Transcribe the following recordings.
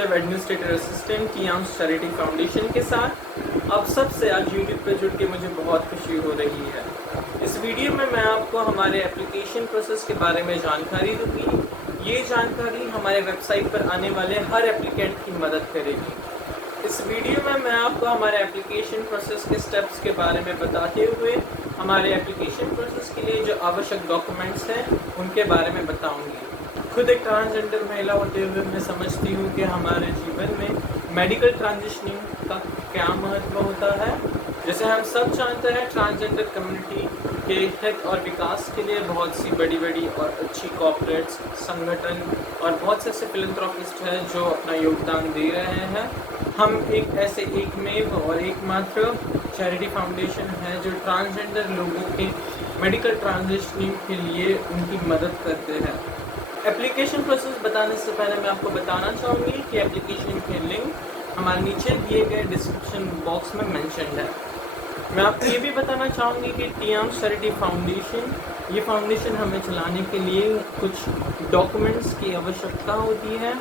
Executive administrator assistant टियांस charity foundation के साथ आप सबसे आज यूट्यूब पर जुड़ के मुझे बहुत खुशी हो रही है। इस वीडियो में मैं आपको हमारे एप्लीकेशन प्रोसेस के बारे में जानकारी दूंगी। ये जानकारी हमारे वेबसाइट पर आने वाले हर एप्लीकेंट की मदद करेगी। इस वीडियो में मैं आपको हमारे एप्लीकेशन प्रोसेस के स्टेप्स के बारे में बताते हुए हमारे एप्लीकेशन प्रोसेस के लिए जो आवश्यक डॉक्यूमेंट्स हैं उनके बारे में बताऊंगी। खुद एक ट्रांसजेंडर महिला होते हुए मैं समझती हूँ कि हमारे जीवन में मेडिकल ट्रांजिशनिंग का क्या महत्व होता है। जैसे हम सब जानते हैं, ट्रांसजेंडर कम्युनिटी के हित और विकास के लिए बहुत सी बड़ी बड़ी और अच्छी कॉर्पोरेट्स, संगठन और बहुत से ऐसे फिलैंथ्रोपिस्ट हैं जो अपना योगदान दे रहे हैं। हम एक ऐसे एकमेव और एकमात्र चैरिटी फाउंडेशन है जो ट्रांसजेंडर लोगों के मेडिकल ट्रांजिशनिंग के लिए उनकी मदद करते हैं। एप्लीकेशन प्रोसेस बताने से पहले मैं आपको बताना चाहूँगी कि एप्लीकेशन के लिंक हमारे नीचे दिए गए डिस्क्रिप्शन बॉक्स में मेंशन्ड है। मैं आपको ये भी बताना चाहूँगी कि टियांस चैरिटी फाउंडेशन, ये फाउंडेशन हमें चलाने के लिए कुछ डॉक्यूमेंट्स की आवश्यकता होती है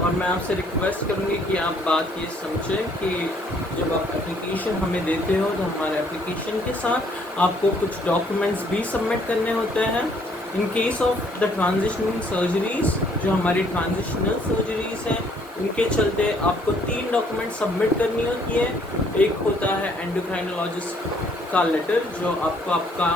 और मैं आपसे रिक्वेस्ट करूँगी कि आप बात ये समझें कि जब आप एप्लीकेशन हमें देते हो तो हमारे एप्लीकेशन के साथ आपको कुछ डॉक्यूमेंट्स भी सबमिट करने होते हैं। In case of the transitioning surgeries, जो हमारी ट्रांजिशनल सर्जरीज हैं, उनके चलते आपको 3 डॉक्यूमेंट सबमिट करनी होती है। एक होता है एंडोक्राइनोलॉजिस्ट का लेटर जो आपको आपका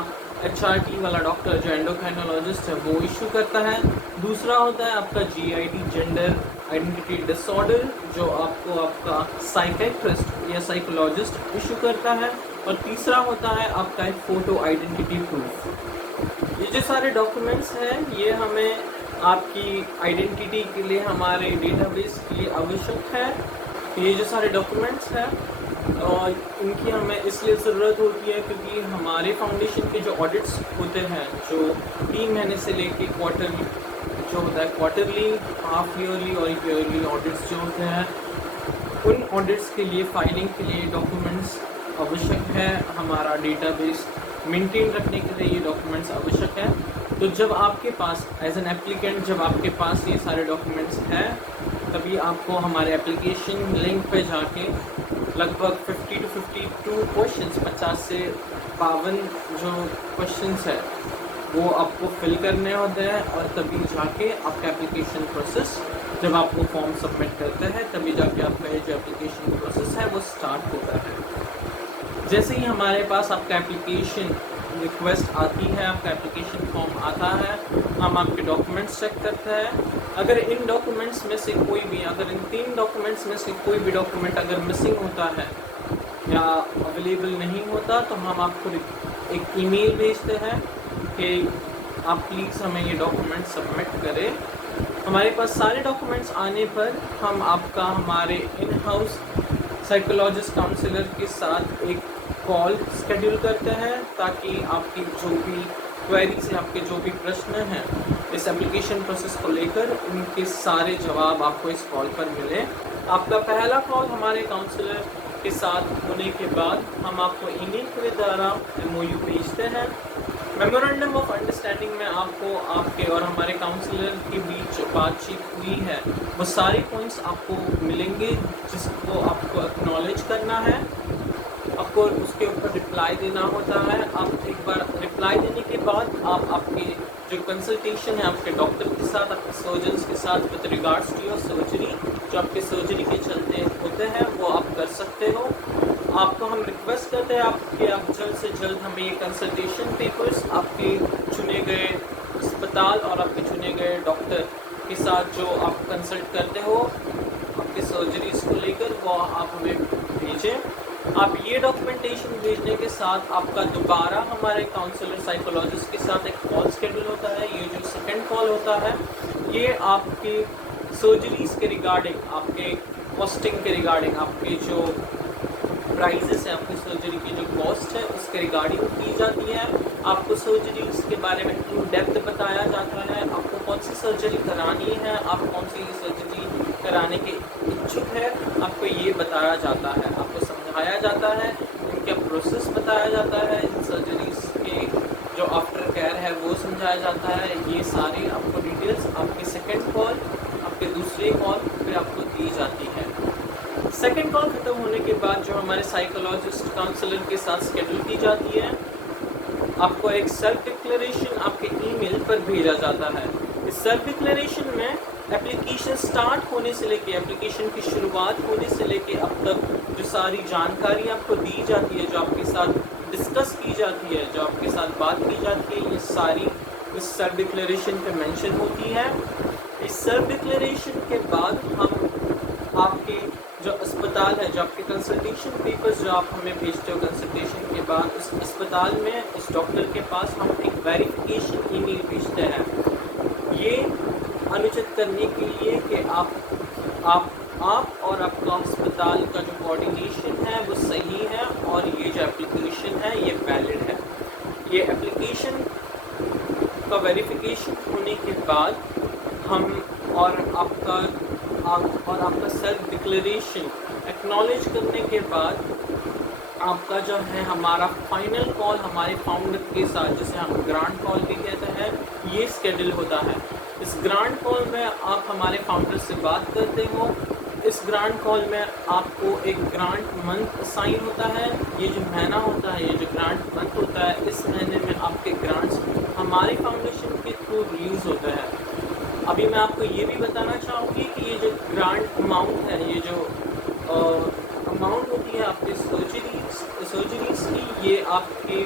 HRT वाला डॉक्टर जो एंडोक्राइनोलॉजिस्ट है वो इशू करता है। दूसरा होता है आपका GID, जेंडर आइडेंटिटी डिसऑर्डर, जो आपको आपका साइकेट्रिस्ट या साइकोलॉजिस्ट इशू करता है। और तीसरा होता है आपका एक फ़ोटो आइडेंटिटी प्रूफ। ये जो सारे डॉक्यूमेंट्स हैं ये हमें आपकी आइडेंटिटी के लिए, हमारे डेटाबेस के लिए आवश्यक है। ये जो सारे डॉक्यूमेंट्स हैं और इनकी हमें इसलिए ज़रूरत होती है क्योंकि हमारे फाउंडेशन के जो ऑडिट्स होते हैं, जो 3 महीने से लेके क्वार्टरली जो होता है, क्वार्टरली, हाफ ईयरली और ईयरली ऑडिट्स जो होते हैं, उन ऑडिट्स के लिए फाइलिंग के लिए डॉक्यूमेंट्स आवश्यक है। हमारा डेटाबेस मेंटेन रखने के लिए ये डॉक्यूमेंट्स आवश्यक है। तो जब आपके पास एज एन एप्लीकेंट जब आपके पास ये सारे डॉक्यूमेंट्स हैं तभी आपको हमारे एप्लीकेशन लिंक पे जाके लगभग 50 to 52 क्वेश्चंस, 50 से 52 जो क्वेश्चंस है वो आपको फिल करने होते हैं और तभी जाके आपका एप्लीकेशन प्रोसेस, जब आप वो फॉर्म सबमिट करते हैं तभी जाके आपका ये जो एप्लीकेशन प्रोसेस है वो स्टार्ट होता है। जैसे ही हमारे पास आपका एप्लीकेशन रिक्वेस्ट आती है, आपका एप्लीकेशन फॉर्म आता है, हम आपके डॉक्यूमेंट्स चेक करते हैं। अगर इन डॉक्यूमेंट्स में से कोई भी, अगर इन 3 डॉक्यूमेंट्स में से कोई भी डॉक्यूमेंट अगर मिसिंग होता है या अवेलेबल नहीं होता तो हम आपको एक ईमेल भेजते हैं कि आप प्लीज़ हमें ये डॉक्यूमेंट सबमिट करें। हमारे पास सारे डॉक्यूमेंट्स आने पर हम आपका हमारे इन हाउस साइकोलॉजिस्ट काउंसलर के साथ एक कॉल शेड्यूल करते हैं ताकि आपकी जो भी क्वेरीज हैं, आपके जो भी प्रश्न हैं इस एप्लीकेशन प्रोसेस को लेकर, उनके सारे जवाब आपको इस कॉल पर मिले। आपका पहला कॉल हमारे काउंसलर के साथ होने के बाद हम आपको ईमेल के द्वारा MOU भेजते हैं। मेमोरेंडम ऑफ अंडरस्टैंडिंग में आपको आपके और हमारे काउंसलर के बीच जो बातचीत हुई है वो सारे पॉइंट्स आपको मिलेंगे जिसको आपको एक्नॉलेज करना है, आपको उसके ऊपर रिप्लाई देना होता है। आप एक बार रिप्लाई देने के बाद आप आपके जो कंसल्टेशन है आपके डॉक्टर के साथ, आपके सर्जन्स के साथ with regards to your surgery, जो आपके सर्जरी के चलते होते हैं वो आप कर सकते हो। आपको हम रिक्वेस्ट करते हैं आप जल्द से जल्द हमें ये कंसल्टेशन पेपर्स आपके चुने गए अस्पताल और आपके चुने गए डॉक्टर के साथ जो आप कंसल्ट करते हो आपके सर्जरीज को लेकर, वो आप हमें भेजें। आप ये डॉक्यूमेंटेशन भेजने के साथ आपका दोबारा हमारे काउंसलर साइकोलॉजिस्ट के साथ एक कॉल शेड्यूल होता है। ये जो सेकंड कॉल होता है ये आपके सर्जरीज के रिगार्डिंग, आपके कॉस्टिंग के रिगार्डिंग, आपके जो प्राइजेस है, आपकी सर्जरी की जो कॉस्ट है उसके रिगार्डिंग की जाती है। आपको सर्जरीज के बारे में इन डेप्थ बताया जाता है, आपको कौन सी सर्जरी करानी है, आप कौन सी सर्जरी कराने के इच्छुक है, आपको ये बताया जाता है, आपको समझाया जाता है, इनका प्रोसेस बताया जाता है, इन सर्जरीज के जो आफ्टर केयर है वो समझाया जाता है। ये सारी आपको डिटेल्स आपके सेकेंड कॉल, आपके दूसरे कॉल फिर आपको दी जाती है। सेकेंड कॉल खत्म होने के बाद जो हमारे साइकोलॉजिस्ट काउंसलर के साथ शेड्यूल की जाती है, आपको एक सेल्फ डिक्लेरेशन आपके ईमेल पर भेजा जाता है। इस सेल्फ डिक्लेरेशन में एप्लीकेशन स्टार्ट होने से लेके, एप्लीकेशन की शुरुआत होने से लेके अब तक जो सारी जानकारी आपको दी जाती है, जो आपके साथ डिस्कस की जाती है, जो आपके साथ बात की जाती है, ये सारी इस सेल्फ डिक्लेरेशन पे मेंशन होती है। इस सेल्फ डिक्लेरेशन के बाद हम आपके जो अस्पताल है, जो आपके कंसल्टेशन पेपर्स जो आप हमें भेजते हो कंसल्टेशन के बाद, उस अस्पताल में उस डॉक्टर के पास हम एक वेरिफिकेशन ईमेल भेजते हैं, ये अनुचित करने के लिए कि आप और आपका अस्पताल का जो कोऑर्डिनेशन है वो सही है और ये जो एप्लीकेशन है ये वैलिड है। ये एप्लीकेशन का वेरिफिकेशन होने के बाद हम और आपका सेल्फ डिक्लेरेशन एक्नॉलेज करने के बाद आपका जो है हमारा फाइनल कॉल हमारे फाउंडर के साथ, जिसे हम ग्रांट कॉल भी कहते हैं, ये स्केड्यूल होता है। इस ग्रांट कॉल में आप हमारे फाउंडर से बात करते हो। इस ग्रांट कॉल में आपको एक ग्रांट मंथ असाइन होता है। ये जो महीना होता है, ये जो ग्रांट मंथ होता है, इस महीने में आपके ग्रांट्स हमारे फाउंडेशन के थ्रू रिलीज होते हैं। अभी मैं आपको ये भी बताना चाहूँगी कि ये जो ग्रांट अमाउंट है, ये जो अमाउंट होती है आपके सर्जरीज की, ये आपके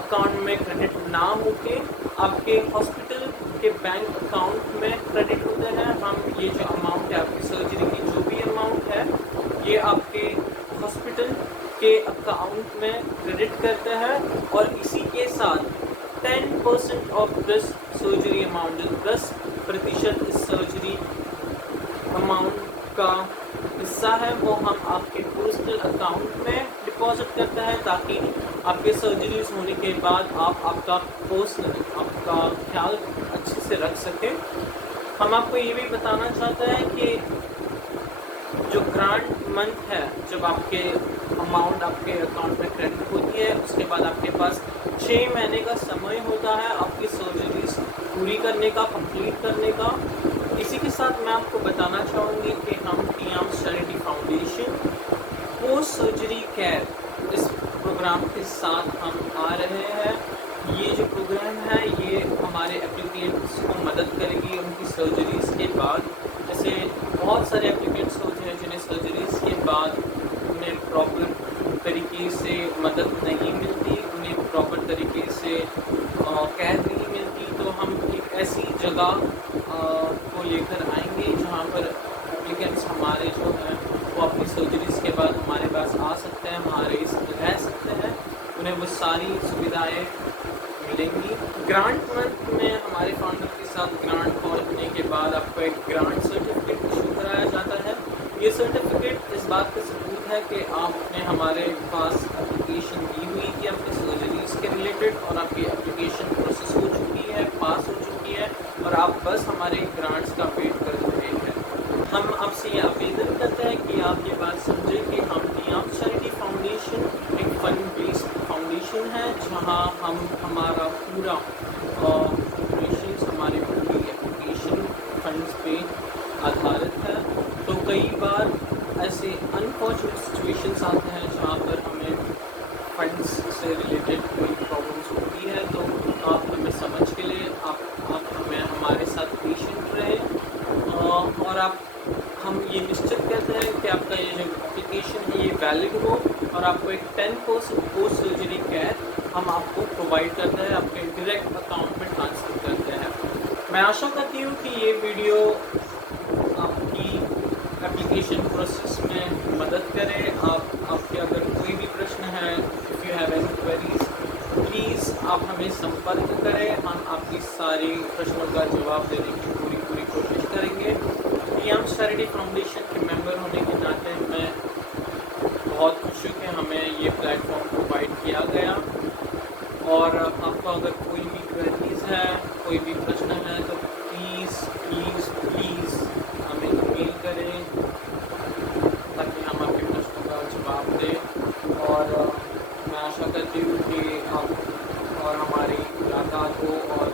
अकाउंट में क्रेडिट ना होके आपके हॉस्पिटल के बैंक अकाउंट में क्रेडिट होते हैं। हम ये जो अमाउंट है आपकी सर्जरी की, जो भी अमाउंट है, ये आपके हॉस्पिटल के अकाउंट में क्रेडिट करते हैं और इसी के साथ 10% ऑफ दिस सर्जरी अमाउंट, जो 10% इस सर्जरी अमाउंट का हिस्सा है, वो हम आपके पर्सनल अकाउंट में डिपॉजिट करते हैं, ताकि आपके सर्जरीज होने के बाद आप आपका ख्याल अच्छे से रख सकें। हम आपको ये भी बताना चाहते हैं कि जो ग्रांट मंथ है, जब आपके अमाउंट आपके अकाउंट में क्रेडिट होती है, उसके बाद आपके पास 6 महीने का समय होता है आपकी सर्जरीज पूरी करने का, कंप्लीट करने का। इसी के साथ मैं आपको बताना चाहूँगी कि हम टियाम्स charity foundation post surgery care, इस प्रोग्राम के साथ हम आ रहे हैं। ये जो प्रोग्राम है ये हमारे एप्लीकेंट्स को मदद करेगी उनकी सर्जरीज के बाद। जैसे बहुत सारे एप्लीकेंट्स होते हैं जिन्हें सर्जरीज के बाद उन्हें प्रॉपर तरीके से मदद नहीं मिलती, उन्हें प्रॉपर तरीके से केयर नहीं मिलती। तो हम एक ऐसी जगह को लेकर आएंगे जहाँ पर एप्लीकेंट्स हमारे जो हैं वो अपनी सर्जरीज के बाद हमारे पास आ सकते हैं, हमारे इसमें रह सकते हैं, उन्हें वो सारी सुविधाएं मिलेंगी। ग्रांट मंथ में हमारे फाउंडर के साथ ग्रांट कॉल होने के बाद आपको एक ग्रांट सर्टिफिकेट इशू कराया जाता है। ये सर्टिफिकेट इस बात का सबूत है कि आपने हमारे पास एप्लीकेशन दी हुई थी आपके सर्जरीज के रिलेटेड, और आपकी एप्लीकेशन प्रोसेस हो चुकी है, पास हो चुकी है, और आप बस हमारे ग्रांट्स का वेट कर रहे हैं। हम आपसे ये आवेदन करते हैं कि आप ये बात समझें कि हम टियाम्स चैरिटी फाउंडेशन एक फंड बेस्ड फाउंडेशन है, जहाँ हम हमारा पूरा ऑपरेशन हमारे पूरी एप्लीकेशन फंड्स पे आधारित है। तो कई बार ऐसे अनफॉर्चुनेट सिचुएशंस आते हैं जहाँ पर हमें फंड्स से रिलेटेड कोई प्रॉब्लम्स होती है, तो आप हमें समझ के लिए आप हमें हमारे साथ पेशेंट रहे, और हम ये निश्चित करते हैं कि आपका ये जो एप्लीकेशन है ये वैलिड हो, और आपको एक 10% पोस्ट सर्जरी केयर हम आपको प्रोवाइड करते हैं, आपके डायरेक्ट अकाउंट में ट्रांसफ़र करते हैं। मैं आशा करती हूँ कि ये वीडियो आपकी एप्लीकेशन प्रोसेस में मदद करे। आपके अगर कोई भी प्रश्न है, if you have any queries, please आप हमें संपर्क करें, हम आपकी सारी प्रश्नों का जवाब देने की पूरी कोशिश करेंगे। टियाम्स चैरिटी फाउंडेशन के मेंबर होने के नाते मैं बहुत खुश हूँ कि हमें ये प्लेटफॉर्म प्रोवाइड किया गया, और आपको अगर कोई भी क्वेरीज है, कोई भी प्रश्न है, तो प्लीज़ हमें ईमेल करें ताकि हम आपके प्रश्नों का जवाब दें। और मैं आशा करती हूँ कि आप और हमारी मुलाकात हो और